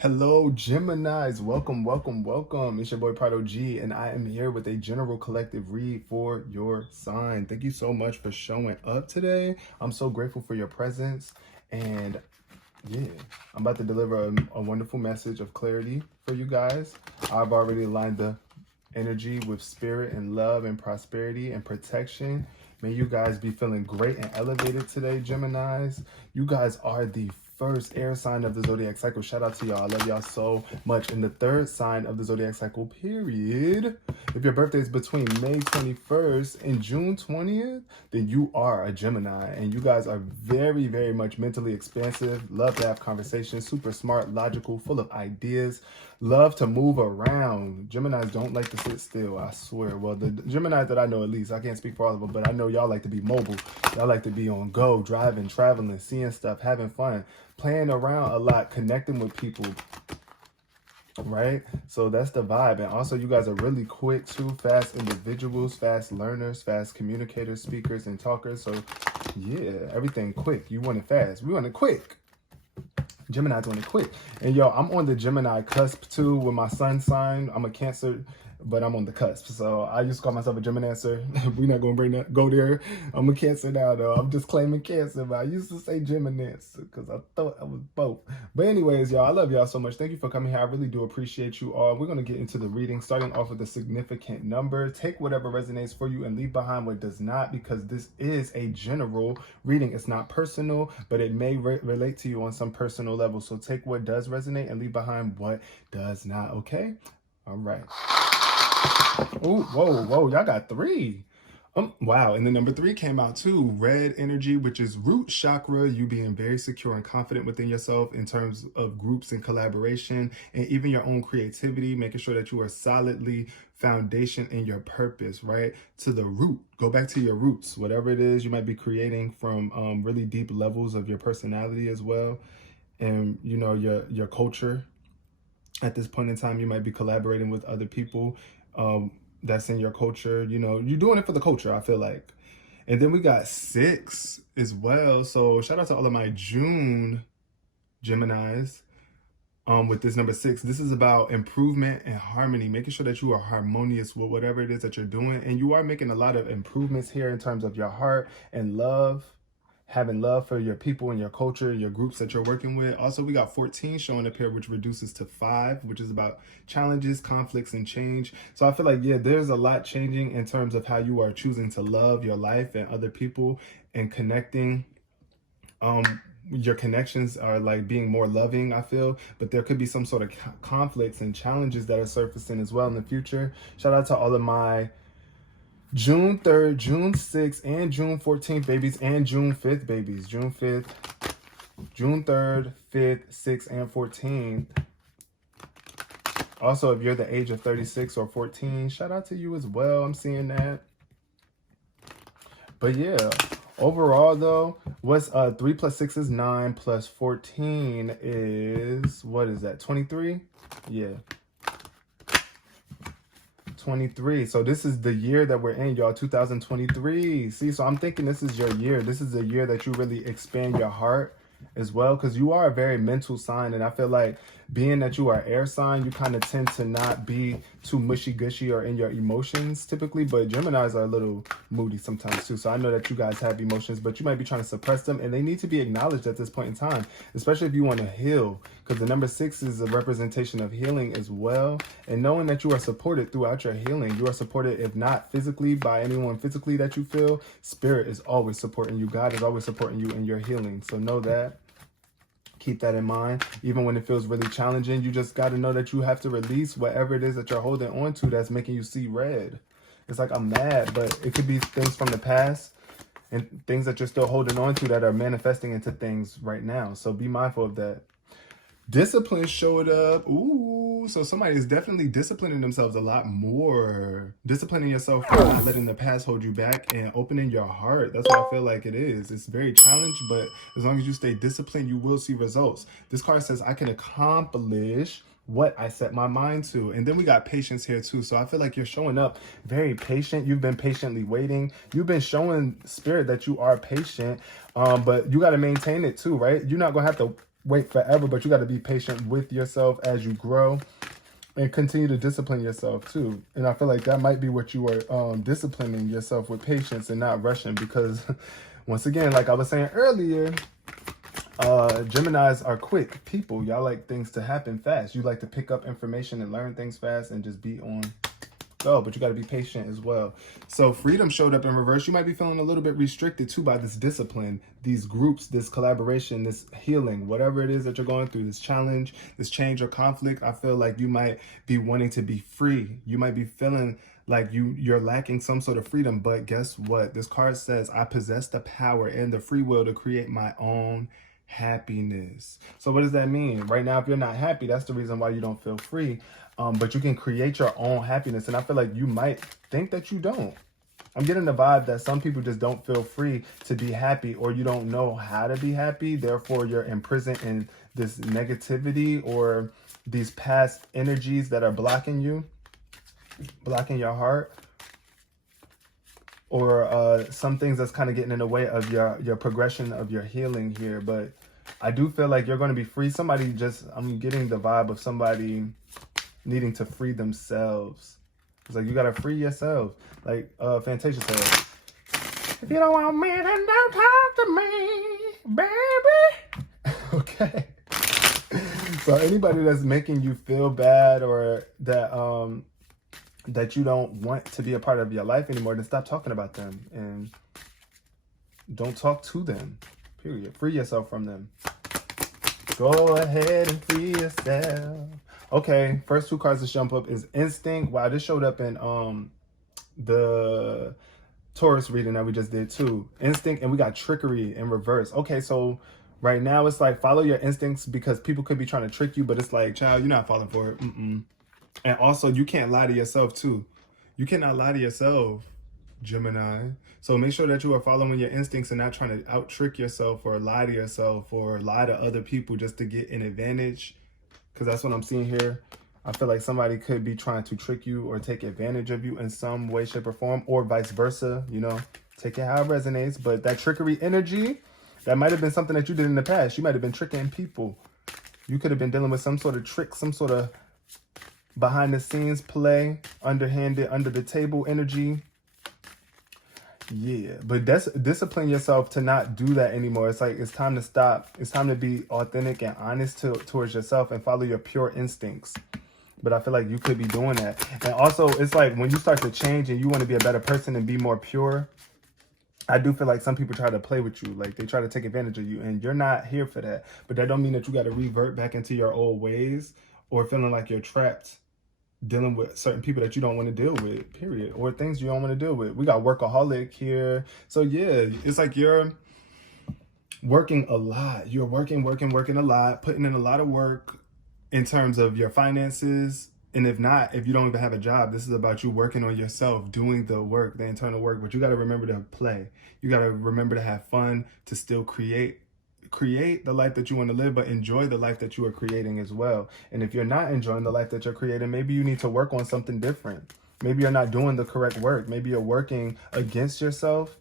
Hello, Geminis. Welcome, welcome, welcome. It's your boy Prado G, and I am here with a general collective read for your sign. Thank you so much for showing up today. I'm so grateful for your presence. And yeah, I'm about to deliver a wonderful message of clarity for you guys. I've already aligned the energy with spirit and love and prosperity and protection. May you guys be feeling great and elevated today, Geminis. You guys are the first air sign of the zodiac cycle. Shout out to y'all. I love y'all so much. And the third sign of the zodiac cycle, period. If your birthday is between May 21st and June 20th, then you are a Gemini. And you guys are very, very much mentally expansive, love to have conversations, super smart, logical, full of ideas, love to move around. Geminis don't like to sit still, I swear. Well, the Geminis that I know, at least, I can't speak for all of them, but I know y'all like to be mobile. Y'all like to be on go, driving, traveling, seeing stuff, having fun, playing around a lot, connecting with people, right? So that's the vibe. And also, you guys are really quick too, fast individuals, fast learners, fast communicators, speakers, and talkers. So yeah, everything quick. You want it fast. We want it quick. Gemini's want it quick. And yo, I'm on the Gemini cusp too with my sun sign. I'm a Cancer, but I'm on the cusp. So I used to call myself a Gemini-ancer. We're not gonna go there. I'm a Cancer now though. I'm just claiming Cancer, but I used to say Gemini-ancer because I thought I was both. But anyways, y'all, I love y'all so much. Thank you for coming here. I really do appreciate you all. We're gonna get into the reading, starting off with a significant number. Take whatever resonates for you and leave behind what does not, because this is a general reading. It's not personal, but it may relate to you on some personal level. So take what does resonate and leave behind what does not, okay? All right. Oh, whoa, y'all got three. Wow, and the number 3 came out too. Red energy, which is root chakra, you being very secure and confident within yourself in terms of groups and collaboration and even your own creativity, making sure that you are solidly foundation in your purpose, right? To the root. Go back to your roots, whatever it is you might be creating from really deep levels of your personality as well. And, you know, your culture. At this point in time, you might be collaborating with other people that's in your culture. You know, you're doing it for the culture, I feel like. And then we got 6 as well. So shout out to all of my June Geminis with this number 6. This is about improvement and harmony, making sure that you are harmonious with whatever it is that you're doing. And you are making a lot of improvements here in terms of your heart and love. Having love for your people and your culture, your groups that you're working with. Also, we got 14 showing up here, which reduces to 5, which is about challenges, conflicts, and change. So I feel like, yeah, there's a lot changing in terms of how you are choosing to love your life and other people and connecting. Your connections are like being more loving, I feel, but there could be some sort of conflicts and challenges that are surfacing as well in the future. Shout out to all of my June 3rd, June 6th, and June 14th babies, and June 5th babies. June 5th, June 3rd, 5th, 6th, and 14th. Also, if you're the age of 36 or 14, shout out to you as well. I'm seeing that. But yeah, overall though, what's 3 plus 6 is 9, plus 14 is, what is that, 23? Yeah. 23. So this is the year that we're in, y'all, 2023. See, so I'm thinking this is your year. This is the year that you really expand your heart as well, because you are a very mental sign. And I feel like being that you are air sign, you kind of tend to not be too mushy-gushy or in your emotions typically, but Geminis are a little moody sometimes too. So I know that you guys have emotions, but you might be trying to suppress them, and they need to be acknowledged at this point in time, especially if you want to heal, because the number 6 is a representation of healing as well. And knowing that you are supported throughout your healing, you are supported, if not physically by anyone physically that you feel, spirit is always supporting you. God is always supporting you in your healing. So know that. Keep that in mind. Even when it feels really challenging, you just got to know that you have to release whatever it is that you're holding on to that's making you see red. It's like, I'm mad, but it could be things from the past and things that you're still holding on to that are manifesting into things right now. So be mindful of that. Discipline showed up. Ooh, so somebody is definitely disciplining themselves a lot more. Disciplining yourself for not letting the past hold you back and opening your heart. That's what I feel like it is. It's very challenged, but as long as you stay disciplined, you will see results. This card says, I can accomplish what I set my mind to. And then we got patience here too. So I feel like you're showing up very patient. You've been patiently waiting. You've been showing spirit that you are patient, but you got to maintain it too, right? You're not going to have to wait forever, but you got to be patient with yourself as you grow and continue to discipline yourself too. And I feel like that might be what you are disciplining yourself with, patience and not rushing, because once again, like I was saying earlier, Geminis are quick people. Y'all like things to happen fast. You like to pick up information and learn things fast and just be on go, but you got to be patient as well. So freedom showed up in reverse. You might be feeling a little bit restricted too by this discipline, these groups, this collaboration, this healing, whatever it is that you're going through, this challenge, this change or conflict. I feel like you might be wanting to be free. You might be feeling like you're lacking some sort of freedom, but guess what? This card says, I possess the power and the free will to create my own happiness. So what does that mean? Right now, if you're not happy, that's the reason why you don't feel free. But you can create your own happiness. And I feel like you might think that you don't. I'm getting the vibe that some people just don't feel free to be happy, or you don't know how to be happy. Therefore, you're imprisoned in this negativity or these past energies that are blocking you, blocking your heart, or some things that's kind of getting in the way of your progression of your healing here. But I do feel like you're going to be free. I'm getting the vibe of somebody needing to free themselves. It's like you got to free yourself. Like Fantasia said, if you don't want me, then don't talk to me, baby. Okay. So anybody that's making you feel bad, or that you don't want to be a part of your life anymore, then stop talking about them and don't talk to them, period. Free yourself from them. Go ahead and free yourself. Okay, first two cards to jump up is Instinct. Wow, this showed up in the Taurus reading that we just did too. Instinct, and we got Trickery in reverse. Okay, so right now it's like follow your instincts, because people could be trying to trick you, but it's like, child, you're not falling for it. And also, you can't lie to yourself too. You cannot lie to yourself, Gemini. So make sure that you are following your instincts and not trying to out-trick yourself or lie to yourself or lie to other people just to get an advantage. Because that's what I'm seeing here. I feel like somebody could be trying to trick you or take advantage of you in some way, shape, or form, or vice versa. You know, take it how it resonates. But that trickery energy, that might have been something that you did in the past. You might have been tricking people. You could have been dealing with some sort of trick, some sort of behind the scenes play, underhanded, under the table energy. Yeah, but discipline yourself to not do that anymore. It's like, it's time to stop. It's time to be authentic and honest towards yourself and follow your pure instincts. But I feel like you could be doing that. And also, it's like when you start to change and you want to be a better person and be more pure, I do feel like some people try to play with you. Like they try to take advantage of you, and you're not here for that. But that don't mean that you got to revert back into your old ways or feeling like you're trapped dealing with certain people that you don't want to deal with, period, or things you don't want to deal with. We got workaholic here. So yeah, it's like you're working a lot. You're working a lot, putting in a lot of work in terms of your finances. And if you don't even have a job, this is about you working on yourself, doing the work, the internal work. But you got to remember to play. You got to remember to have fun, to still create the life that you want to live, but enjoy the life that you are creating as well. And if you're not enjoying the life that you're creating, maybe you need to work on something different. Maybe you're not doing the correct work. Maybe you're working against yourself.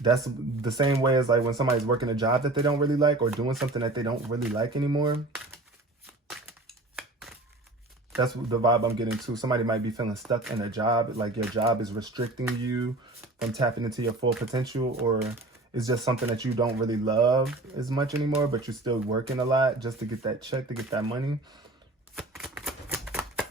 That's the same way as like when somebody's working a job that they don't really like, or doing something that they don't really like anymore. That's the vibe I'm getting too. Somebody might be feeling stuck in a job, like your job is restricting you from tapping into your full potential, or it's just something that you don't really love as much anymore, but you're still working a lot just to get that check, to get that money.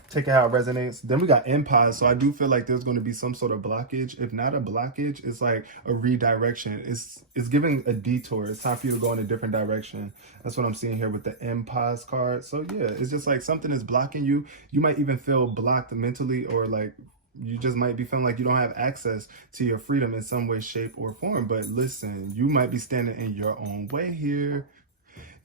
Take it how it resonates. Then we got Empire. So I do feel like there's going to be some sort of blockage. If not a blockage, it's like a redirection. It's giving a detour. It's time for you to go in a different direction. That's what I'm seeing here with the Empire card. So yeah, it's just like something is blocking you. You might even feel blocked mentally, or like you just might be feeling like you don't have access to your freedom in some way, shape, or form. But listen, you might be standing in your own way here.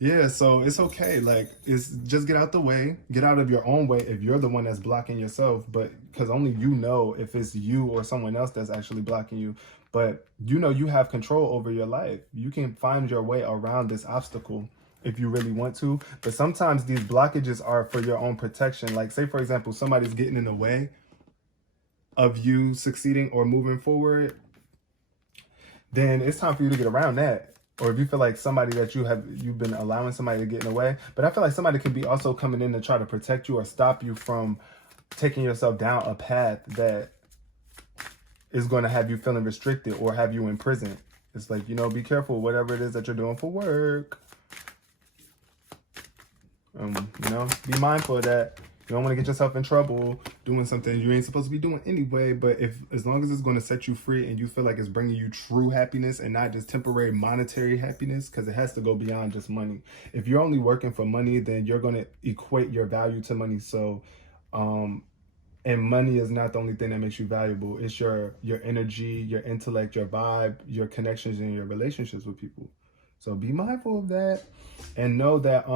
Yeah, so it's okay. Like, it's just get out the way, get out of your own way if you're the one that's blocking yourself. But because only you know if it's you or someone else that's actually blocking you. But you know you have control over your life. You can find your way around this obstacle if you really want to. But sometimes these blockages are for your own protection. Like, say, for example, somebody's getting in the way of you succeeding or moving forward, then it's time for you to get around that. or if you feel like somebody that you've been allowing somebody to get in the way. But I feel like somebody could be also coming in to try to protect you or stop you from taking yourself down a path that is going to have you feeling restricted or have you in prison. It's like, you know, be careful, whatever it is that you're doing for work. You know, be mindful of that. You don't want to get yourself in trouble doing something you ain't supposed to be doing anyway. But as long as it's going to set you free and you feel like it's bringing you true happiness and not just temporary monetary happiness, because it has to go beyond just money. If you're only working for money, then you're going to equate your value to money. So, and money is not the only thing that makes you valuable. It's your energy, your intellect, your vibe, your connections, and your relationships with people. So be mindful of that, and know that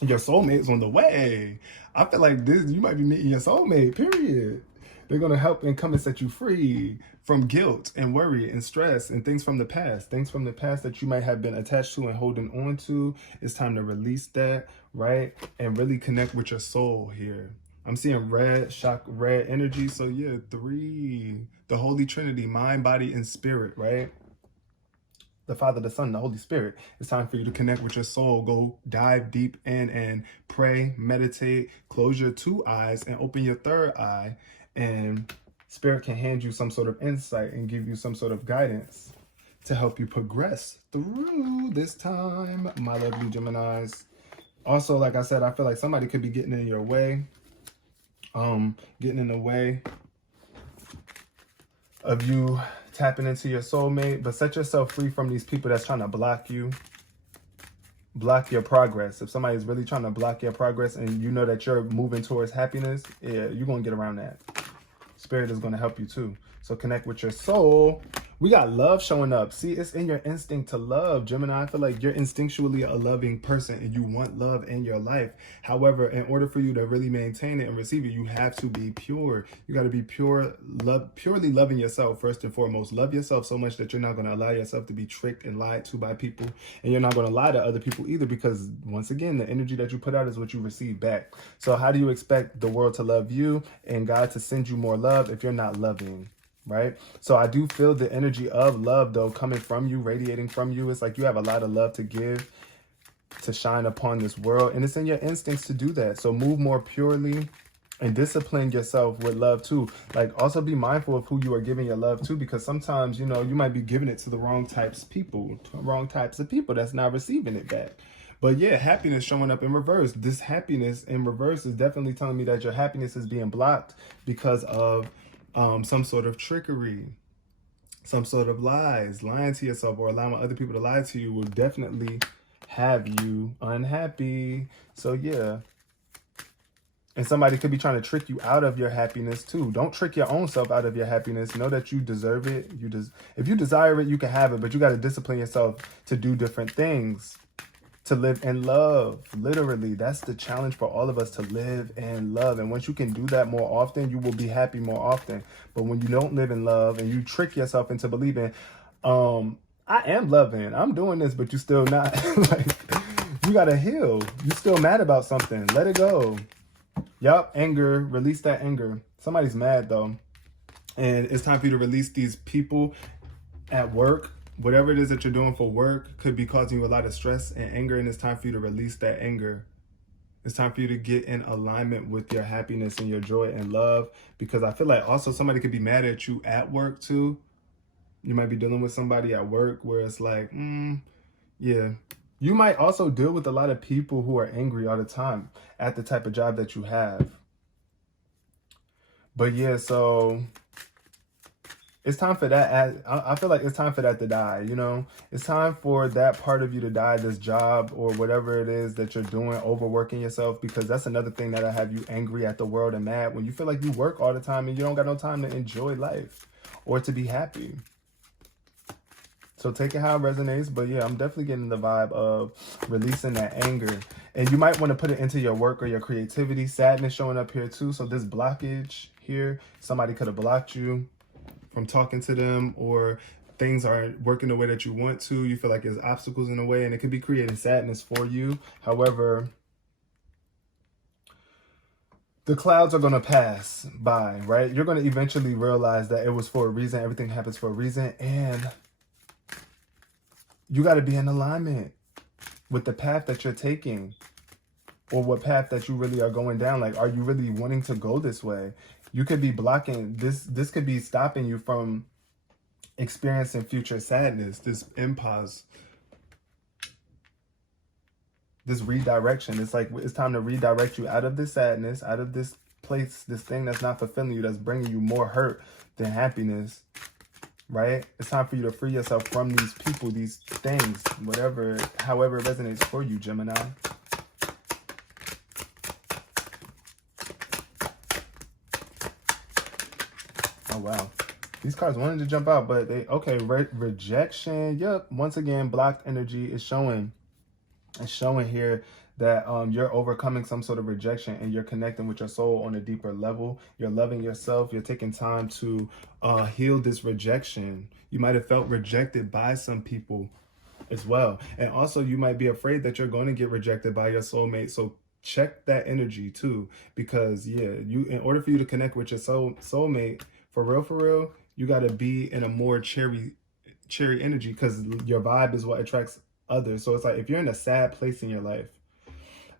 your soulmate's on the way. I feel like you might be meeting your soulmate, period. They're going to help and come and set you free from guilt and worry and stress and things from the past. Things from the past that you might have been attached to and holding on to. It's time to release that, right? And really connect with your soul here. I'm seeing red energy. So yeah, 3, the Holy Trinity, mind, body, and spirit, right? The Father, the Son, the Holy Spirit. It's time for you to connect with your soul. Go dive deep in and pray, meditate, close your 2 eyes and open your 3rd eye. And Spirit can hand you some sort of insight and give you some sort of guidance to help you progress through this time, my lovely Geminis. Also, like I said, I feel like somebody could be getting in your way. Getting in the way of you tapping into your soulmate, but set yourself free from these people that's trying to block you, block your progress. If somebody's really trying to block your progress and you know that you're moving towards happiness, yeah, you're going to get around that. Spirit is going to help you too. So connect with your soul. We got love showing up. See, it's in your instinct to love, Gemini. I feel like you're instinctually a loving person and you want love in your life. However, in order for you to really maintain it and receive it, you have to be pure. You got to be purely loving yourself first and foremost. Love yourself so much that you're not going to allow yourself to be tricked and lied to by people. And you're not going to lie to other people either, because once again, the energy that you put out is what you receive back. So how do you expect the world to love you and God to send you more love if you're not loving? Right? So I do feel the energy of love, though, coming from you, radiating from you. It's like you have a lot of love to give, to shine upon this world. And it's in your instincts to do that. So move more purely and discipline yourself with love, too. Like, also be mindful of who you are giving your love to, because sometimes, you know, you might be giving it to the wrong types of people that's not receiving it back. But yeah, happiness showing up in reverse. This happiness in reverse is definitely telling me that your happiness is being blocked because of some sort of trickery, some sort of lying to yourself, or allowing other people to lie to you will definitely have you unhappy. So yeah. And somebody could be trying to trick you out of your happiness too. Don't trick your own self out of your happiness. Know that you deserve it. If you desire it, you can have it, but you got to discipline yourself to do different things. To live in love. Literally, that's the challenge for all of us, to live in love. And once you can do that more often, you will be happy more often. But when you don't live in love and you trick yourself into believing, I am loving, I'm doing this, but you still not. Like, you gotta heal. You still mad about something. Let it go. Yup, anger. Release that anger. Somebody's mad though. And it's time for you to release these people at work. Whatever it is that you're doing for work could be causing you a lot of stress and anger, and it's time for you to release that anger. It's time for you to get in alignment with your happiness and your joy and love, because I feel like also somebody could be mad at you at work too. You might be dealing with somebody at work where it's like, yeah. You might also deal with a lot of people who are angry all the time at the type of job that you have. But yeah, so it's time for that. I feel like it's time for that to die, you know? It's time for that part of you to die, this job or whatever it is that you're doing, overworking yourself, because that's another thing that'll have you angry at the world and mad, when you feel like you work all the time and you don't got no time to enjoy life or to be happy. So take it how it resonates. But yeah, I'm definitely getting the vibe of releasing that anger. And you might want to put it into your work or your creativity. Sadness showing up here too. So this blockage here, somebody could have blocked you from talking to them, or things aren't working the way that you want to. You feel like there's obstacles in the way, and it could be creating sadness for you. However, the clouds are going to pass by, right? You're going to eventually realize that it was for a reason. Everything happens for a reason. And you got to be in alignment with the path that you're taking, or what path that you really are going down. Like, are you really wanting to go this way? You could be blocking this. This could be stopping you from experiencing future sadness, this impulse, this redirection. It's like, it's time to redirect you out of this sadness, out of this place, this thing that's not fulfilling you, that's bringing you more hurt than happiness, right? It's time for you to free yourself from these people, these things, whatever, however it resonates for you, Gemini. Oh, wow. These cards wanted to jump out, but they, okay, rejection. Yep. Once again, blocked energy is showing. It's showing here that you're overcoming some sort of rejection, and you're connecting with your soul on a deeper level. You're loving yourself. You're taking time to heal this rejection. You might have felt rejected by some people as well. And also, you might be afraid that you're going to get rejected by your soulmate. So check that energy too, because yeah, in order for you to connect with your soulmate, for real, you got to be in a more cherry energy, because your vibe is what attracts others. So it's like, if you're in a sad place in your life,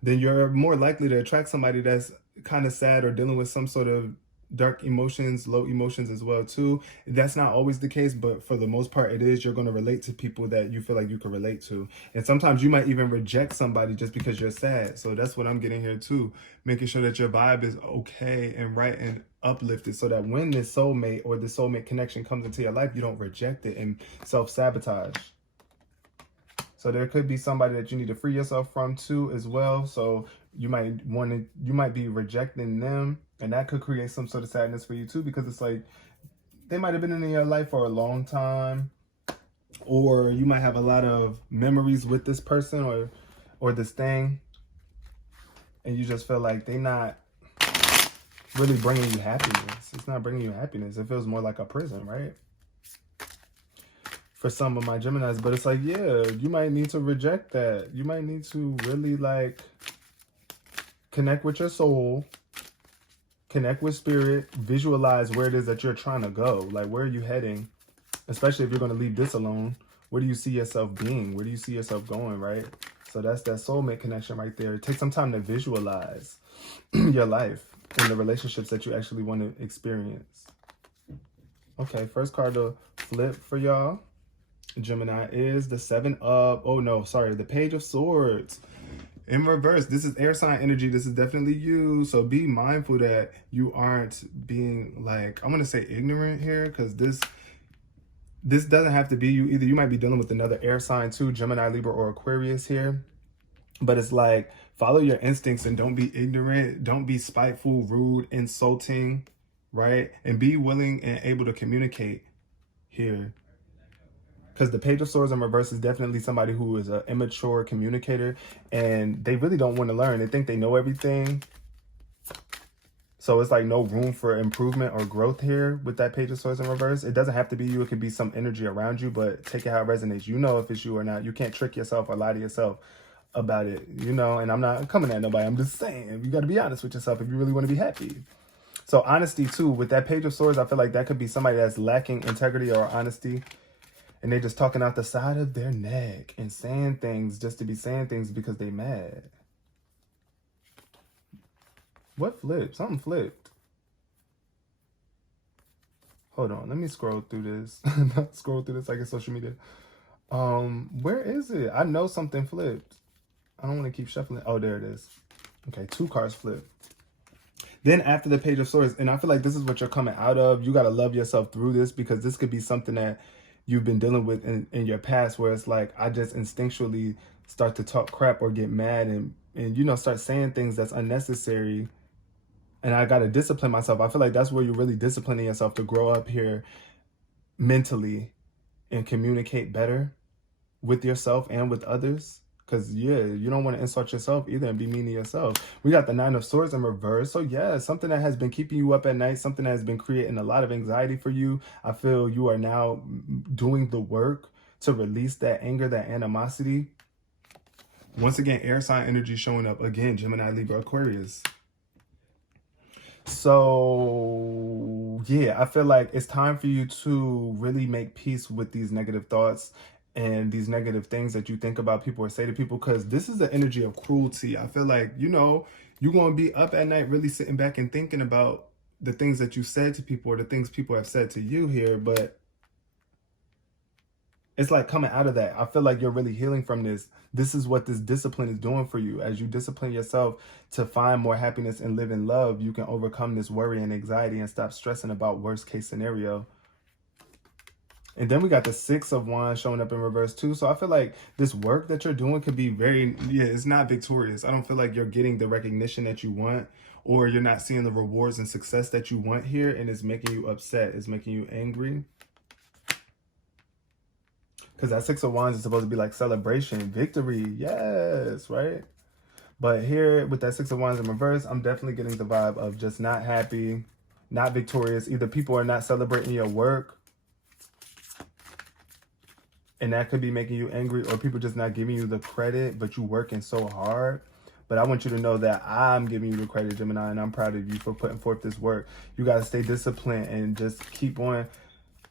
then you're more likely to attract somebody that's kind of sad or dealing with some sort of dark emotions, low emotions as well too. That's not always the case, but for the most part it is. You're going to relate to people that you feel like you can relate to. And sometimes you might even reject somebody just because you're sad. So that's what I'm getting here too. Making sure that your vibe is okay and right and uplifted, so that when this soulmate or the soulmate connection comes into your life, you don't reject it and self-sabotage. So there could be somebody that you need to free yourself from too as well. So you might be rejecting them, and that could create some sort of sadness for you too, because it's like they might have been in your life for a long time, or you might have a lot of memories with this person or this thing, and you just feel like they're not really bringing you happiness. It's not bringing you happiness. It feels more like a prison, right? For some of my Geminis, but it's like, yeah, you might need to reject that. You might need to really like connect with your soul, connect with spirit, visualize where it is that you're trying to go. Like, where are you heading? Especially if you're going to leave this alone. Where do you see yourself being? Where do you see yourself going, right? So that's that soulmate connection right there. Take some time to visualize your life and the relationships that you actually want to experience. Okay, first card to flip for y'all, Gemini, is the the Page of Swords in reverse. This is air sign energy. This is definitely you. So be mindful that you aren't being, like, I'm going to say ignorant here, because this doesn't have to be you either. You might be dealing with another air sign too, Gemini, Libra, or Aquarius here. But it's like, follow your instincts and don't be ignorant. Don't be spiteful, rude, insulting, right? And be willing and able to communicate here. Because the Page of Swords in reverse is definitely somebody who is an immature communicator, and they really don't want to learn. They think they know everything. So it's like no room for improvement or growth here with that Page of Swords in reverse. It doesn't have to be you. It could be some energy around you, but take it how it resonates. You know if it's you or not. You can't trick yourself or lie to yourself about it, you know? And I'm not coming at nobody. I'm just saying, you got to be honest with yourself if you really want to be happy. So honesty too, with that Page of Swords, I feel like that could be somebody that's lacking integrity or honesty. And they're just talking out the side of their neck and saying things just to be saying things because they mad. What flipped? Something flipped. Hold on. Let me scroll through this. Not scroll through this like it's social media. Where is it? I know something flipped. I don't want to keep shuffling. Oh, there it is. Okay, 2 cards flipped. Then after the Page of Swords, and I feel like this is what you're coming out of. You got to love yourself through this, because this could be something that you've been dealing with in your past, where it's like, I just instinctually start to talk crap or get mad and you know, start saying things that's unnecessary, and I got to discipline myself. I feel like that's where you're really disciplining yourself to grow up here mentally and communicate better with yourself and with others. Because, yeah, you don't want to insult yourself either and be mean to yourself. We got the 9 of Swords in reverse. So, yeah, something that has been keeping you up at night, something that has been creating a lot of anxiety for you. I feel you are now doing the work to release that anger, that animosity. Once again, air sign energy showing up. Again, Gemini, Libra, Aquarius. So, yeah, I feel like it's time for you to really make peace with these negative thoughts and these negative things that you think about people or say to people, because this is the energy of cruelty. I feel like, you're going to be up at night really sitting back and thinking about the things that you said to people or the things people have said to you here, but it's like coming out of that. I feel like you're really healing from this. This is what this discipline is doing for you. As you discipline yourself to find more happiness and live in love, you can overcome this worry and anxiety and stop stressing about worst case scenario. And then we got the Six of Wands showing up in reverse too. So I feel like this work that you're doing could be it's not victorious. I don't feel like you're getting the recognition that you want, or you're not seeing the rewards and success that you want here. And it's making you upset. It's making you angry. Because that Six of Wands is supposed to be like celebration, victory. Yes, right? But here with that Six of Wands in reverse, I'm definitely getting the vibe of just not happy, not victorious. Either people are not celebrating your work, and that could be making you angry, or people just not giving you the credit, but you working so hard. But I want you to know that I'm giving you the credit, Gemini, and I'm proud of you for putting forth this work. You got to stay disciplined and just keep on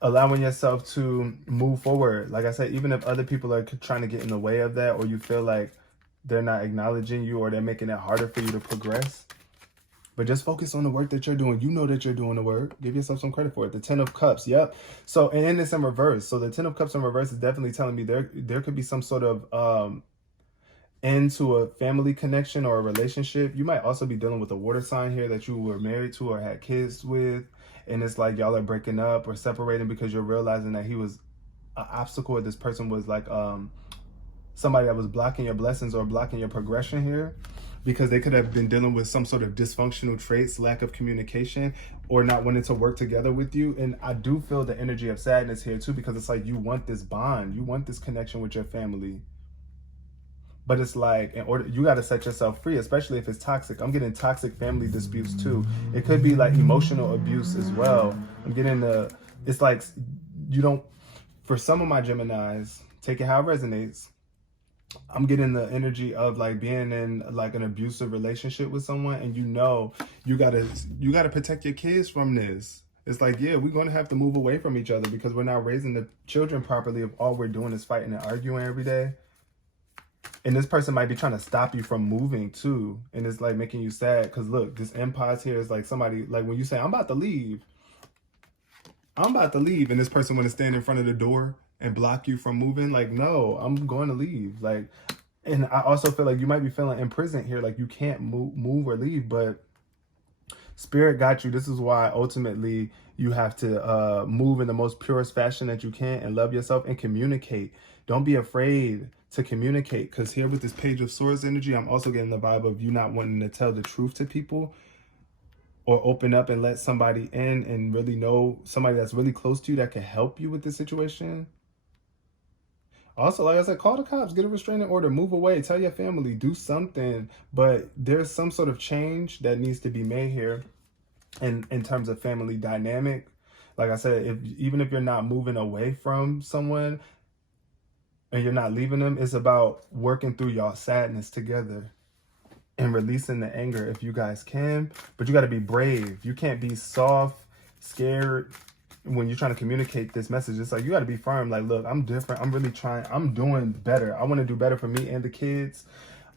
allowing yourself to move forward. Like I said, even if other people are trying to get in the way of that, or you feel like they're not acknowledging you, or they're making it harder for you to progress, but just focus on the work that you're doing. You know that you're doing the work. Give yourself some credit for it. The Ten of Cups. Yep. So, and it's in reverse. So the Ten of Cups in reverse is definitely telling me there could be some sort of end to a family connection or a relationship. You might also be dealing with a water sign here that you were married to or had kids with. And it's like y'all are breaking up or separating because you're realizing that he was an obstacle, or this person was like somebody that was blocking your blessings or blocking your progression here, because they could have been dealing with some sort of dysfunctional traits, lack of communication, or not wanting to work together with you. And I do feel the energy of sadness here too, because it's like you want this bond, you want this connection with your family. But it's like, in order, you got to set yourself free, especially if it's toxic. I'm getting toxic family disputes too. It could be like emotional abuse as well. I'm getting it's like you don't, for some of my Geminis, take it how it resonates. I'm getting the energy of like being in like an abusive relationship with someone, and you gotta protect your kids from this. It's like, yeah, we're gonna have to move away from each other because we're not raising the children properly if all we're doing is fighting and arguing every day. And this person might be trying to stop you from moving too. And it's like making you sad because look, this empath here is like somebody, like when you say, I'm about to leave, and this person want to stand in front of the door and block you from moving. Like, no, I'm going to leave. Like, and I also feel like you might be feeling imprisoned here. Like you can't move or leave, but Spirit got you. This is why ultimately you have to move in the most purest fashion that you can and love yourself and communicate. Don't be afraid to communicate, because here with this Page of Swords energy, I'm also getting the vibe of you not wanting to tell the truth to people or open up and let somebody in and really know somebody that's really close to you that can help you with this situation. Also, like I said, call the cops, get a restraining order, move away, tell your family, do something. But there's some sort of change that needs to be made here in terms of family dynamic. Like I said, even if you're not moving away from someone and you're not leaving them, it's about working through y'all sadness together and releasing the anger if you guys can. But you got to be brave. You can't be soft, scared when you're trying to communicate this message. It's like you got to be firm. Like, look, I'm different. I'm really trying. I'm doing better. I want to do better for me and the kids.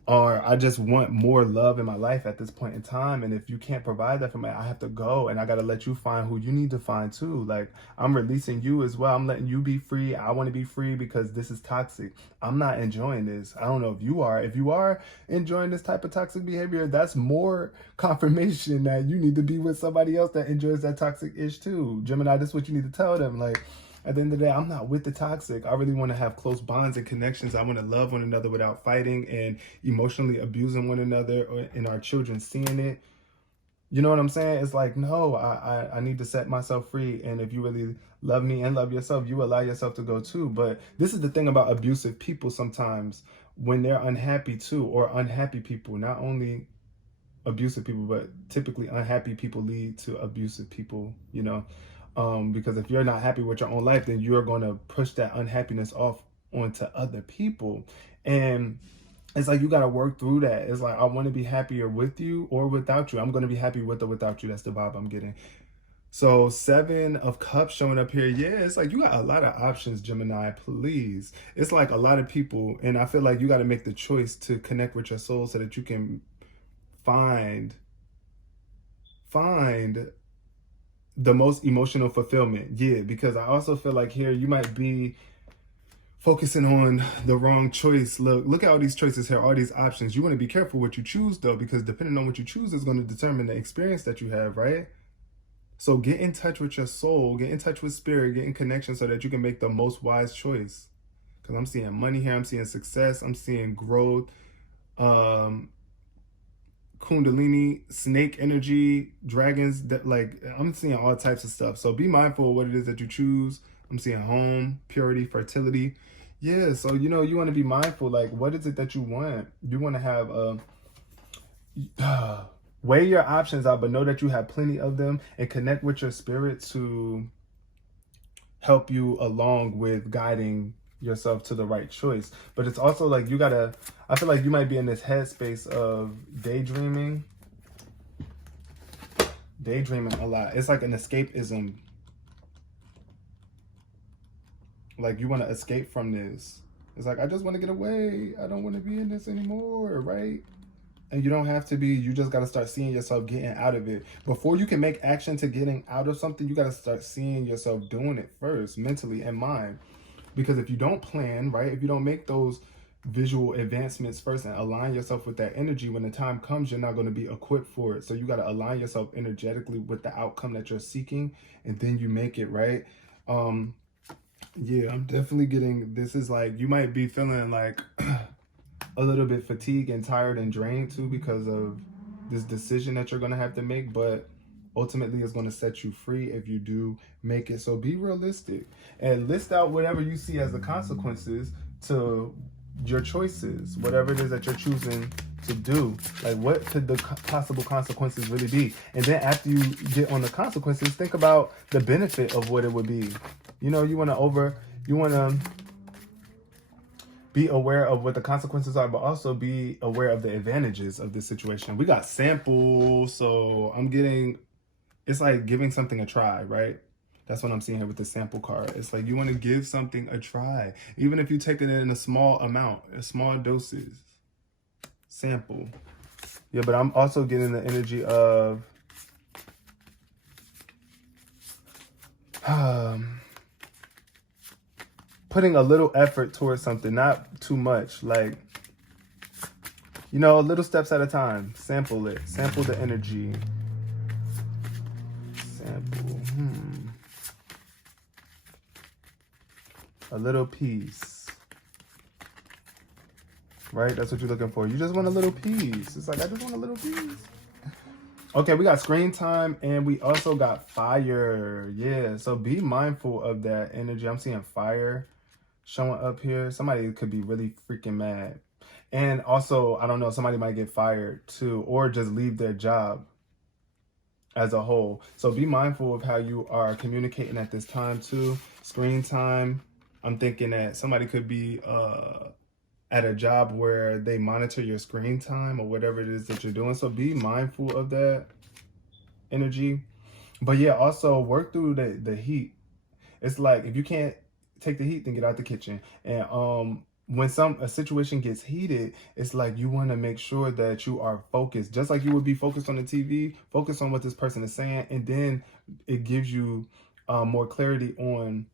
Or I just want more love in my life at this point in time. And if you can't provide that for me, I have to go, and I got to let you find who you need to find too. Like, I'm releasing you as well. I'm letting you be free. I want to be free because this is toxic. I'm not enjoying this. I don't know if you are. If you are enjoying this type of toxic behavior, that's more confirmation that you need to be with somebody else that enjoys that toxic ish too. Gemini, this is what you need to tell them. Like, at the end of the day, I'm not with the toxic. I really want to have close bonds and connections. I want to love one another without fighting and emotionally abusing one another, and our children seeing it. You know what I'm saying? It's like, no, I need to set myself free. And if you really love me and love yourself, you allow yourself to go too. But this is the thing about abusive people sometimes, when they're unhappy too, or unhappy people, not only abusive people, but typically unhappy people lead to abusive people, you know? Because if you're not happy with your own life, then you're going to push that unhappiness off onto other people. And it's like you got to work through that. It's like, I want to be happier with you or without you. I'm going to be happy with or without you. That's the vibe I'm getting. So 7 of Cups showing up here. Yeah, it's like you got a lot of options, Gemini, please. It's like a lot of people, and I feel like you got to make the choice to connect with your soul so that you can find the most emotional fulfillment. Yeah, because I also feel like here you might be focusing on the wrong choice. Look at all these choices here, all these options. You want to be careful what you choose though, because depending on what you choose is going to determine the experience that you have, right? So get in touch with your soul, get in touch with spirit, get in connection so that you can make the most wise choice. Because I'm seeing money here, I'm seeing success, I'm seeing growth, Kundalini, snake energy, dragons, that like I'm seeing all types of stuff. So be mindful of what it is that you choose. I'm seeing home, purity, fertility. Yeah, so you know, you want to be mindful, like what is it that you want? You want to have weigh your options out, but know that you have plenty of them, and connect with your spirit to help you along with guiding yourself to the right choice. But it's also like you gotta, I feel like you might be in this headspace of daydreaming a lot. It's like an escapism. Like you want to escape from this. It's like, I just want to get away. I don't want to be in this anymore, right? And you don't have to be. You just got to start seeing yourself getting out of it. Before you can make action to getting out of something, you got to start seeing yourself doing it first, mentally and mind. Because if you don't plan, right, if you don't make those visual advancements first and align yourself with that energy, when the time comes, you're not going to be equipped for it. So you got to align yourself energetically with the outcome that you're seeking, and then you make it, right? Yeah, I'm definitely getting, this is like, you might be feeling like a little bit fatigued and tired and drained too because of this decision that you're going to have to make, but ultimately it's going to set you free if you do make it. So be realistic and list out whatever you see as the consequences to your choices, whatever it is that you're choosing to do. Like, what could the possible consequences really be? And then after you get on the consequences, think about the benefit of what it would be. You know, you want to be aware of what the consequences are, but also be aware of the advantages of this situation. We got samples, so I'm getting, it's like giving something a try, right? That's what I'm seeing here with the sample card. It's like you want to give something a try, even if you take it in a small amount, a small doses. Sample. Yeah, but I'm also getting the energy of putting a little effort towards something, not too much. Like, you know, little steps at a time. Sample it. Sample the energy. Sample. A little piece. Right? That's what you're looking for. You just want a little piece. It's like, I just want a little piece. Okay, we got screen time and we also got fire. Yeah, so be mindful of that energy. I'm seeing fire showing up here. Somebody could be really freaking mad. And also, I don't know, somebody might get fired too, or just leave their job as a whole. So be mindful of how you are communicating at this time too. Screen time, I'm thinking that somebody could be at a job where they monitor your screen time or whatever it is that you're doing. So be mindful of that energy. But yeah, also work through the heat. It's like, if you can't take the heat, then get out the kitchen. And when a situation gets heated, it's like you want to make sure that you are focused, just like you would be focused on the TV, focus on what this person is saying, and then it gives you more clarity on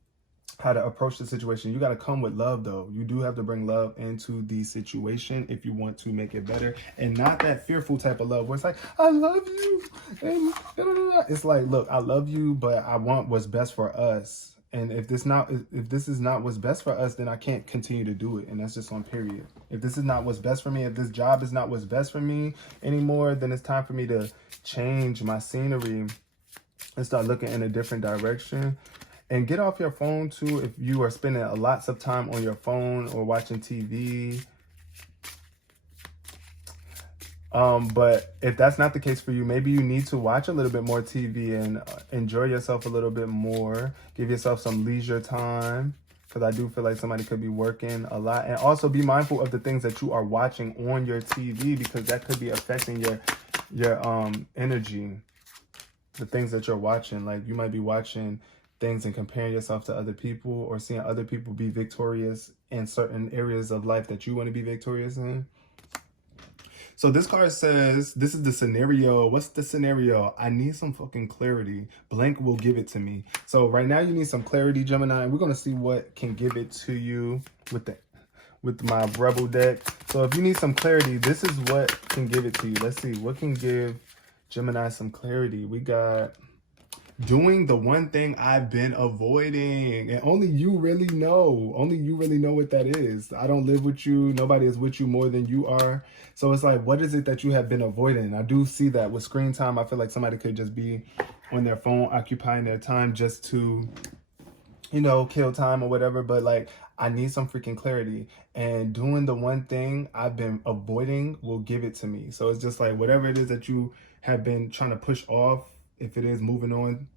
how to approach the situation. You got to come with love though. You do have to bring love into the situation if you want to make it better, and not that fearful type of love where it's like, I love you, and it's like, look, I love you, but I want what's best for us. And if this is not what's best for us, then I can't continue to do it. And that's just on period. If this is not what's best for me, if this job is not what's best for me anymore, then it's time for me to change my scenery and start looking in a different direction. And get off your phone too if you are spending lots of time on your phone or watching TV. But if that's not the case for you, maybe you need to watch a little bit more TV and enjoy yourself a little bit more. Give yourself some leisure time, because I do feel like somebody could be working a lot. And also be mindful of the things that you are watching on your TV, because that could be affecting your energy. the things that you're watching. Like you might be watching things and comparing yourself to other people, or seeing other people be victorious in certain areas of life that you want to be victorious in. So this card says, this is the scenario. What's the scenario? I need some fucking clarity. Blank will give it to me. So right now you need some clarity, Gemini. And we're going to see what can give it to you with my Rebel deck. So if you need some clarity, this is what can give it to you. Let's see. What can give Gemini some clarity? We got doing the one thing I've been avoiding, and only you really know. Only you really know what that is. I don't live with you. Nobody is with you more than you are. So it's like, what is it that you have been avoiding? I do see that with screen time. I feel like somebody could just be on their phone, occupying their time just to, you know, kill time or whatever. But like, I need some freaking clarity, and doing the one thing I've been avoiding will give it to me. So it's just like, whatever it is that you have been trying to push off, if it is moving on,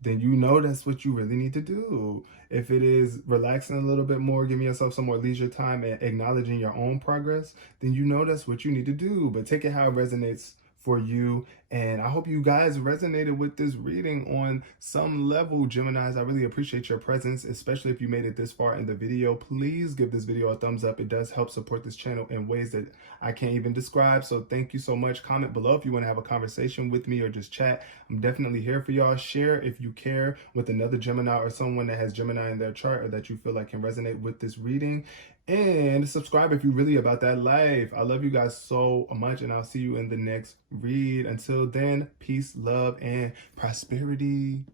then you know that's what you really need to do. If it is relaxing a little bit more, giving yourself some more leisure time and acknowledging your own progress, then you know that's what you need to do. But take it how it resonates for you. And I hope you guys resonated with this reading on some level, Geminis. I really appreciate your presence, especially if you made it this far in the video. Please give this video a thumbs up. It does help support this channel in ways that I can't even describe. So thank you so much. Comment below if you want to have a conversation with me or just chat. I'm definitely here for y'all. Share if you care with another Gemini or someone that has Gemini in their chart, or that you feel like can resonate with this reading. And subscribe if you're really about that life. I love you guys so much, and I'll see you in the next read. Until then, peace, love, and prosperity.